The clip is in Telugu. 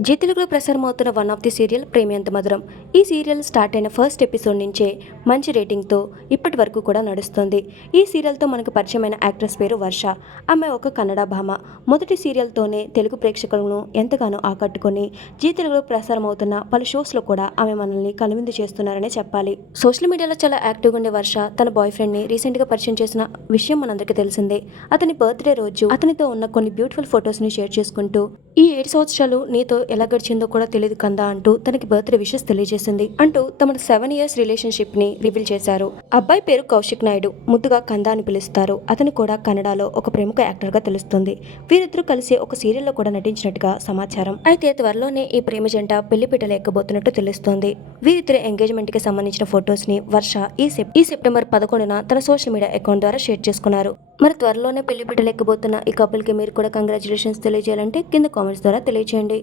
జీ తెలుగులో ప్రసారం అవుతున్న వన్ ఆఫ్ ది సీరియల్ ప్రేమియంత మధురం. ఈ సీరియల్ స్టార్ట్ అయిన ఫస్ట్ ఎపిసోడ్ నుంచే మంచి రేటింగ్తో ఇప్పటి వరకు కూడా నడుస్తుంది. ఈ సీరియల్తో మనకు పరిచయమైన యాక్ట్రెస్ పేరు వర్ష. ఆమె ఒక కన్నడ భామ. మొదటి సీరియల్తోనే తెలుగు ప్రేక్షకులను ఎంతగానో ఆకట్టుకొని జీ తెలుగులో ప్రసారం అవుతున్న పలు షోస్లో కూడా ఆమె మనల్ని కనువిందు చేస్తున్నారనే చెప్పాలి. సోషల్ మీడియాలో చాలా యాక్టివ్గా ఉండే వర్ష తన బాయ్ ఫ్రెండ్ని రీసెంట్గా పరిచయం చేసిన విషయం మనందరికీ తెలిసిందే. అతని బర్త్డే రోజు అతనితో ఉన్న కొన్ని బ్యూటిఫుల్ ఫొటోస్ని షేర్ చేసుకుంటూ ఈ ఏడు సంవత్సరాలు నీతో ఎలా గడిచిందో కూడా తెలియదు కందా అంటూ తనకి బర్త్డే విషెస్ తెలియజేసింది. అంటూ తమ సెవెన్ ఇయర్స్ రిలేషన్షిప్ని రివీల్ చేశారు. అబ్బాయి పేరు కౌశిక్ నాయుడు. ముద్దుగా కందా అని పిలుస్తారు. అతను కూడా కన్నడలో ఒక ప్రముఖ యాక్టర్గా తెలుస్తుంది. వీరిద్దరూ కలిసి ఒక సీరియల్లో కూడా నటించినట్టుగా సమాచారం. అయితే త్వరలోనే ఈ ప్రేమ జంట పెళ్ళి పీటలు ఎక్కబోతున్నట్టు తెలుస్తోంది. వీరిద్దరి ఎంగేజ్మెంట్కి సంబంధించిన ఫొటోస్ని వర్ష ఈ సెప్ ఈ సెప్టెంబర్ పదకొండున తన సోషల్ మీడియా అకౌంట్ ద్వారా షేర్ చేసుకున్నారు. మరి త్వరలోనే పెళ్ళి బిడ్డలు ఎక్కబోతున్న ఈ కపుల్కి మీరు కూడా కంగ్రాచులేషన్స్ తెలియజేయాలంటే కింద కామెంట్స్ ద్వారా తెలియజేయండి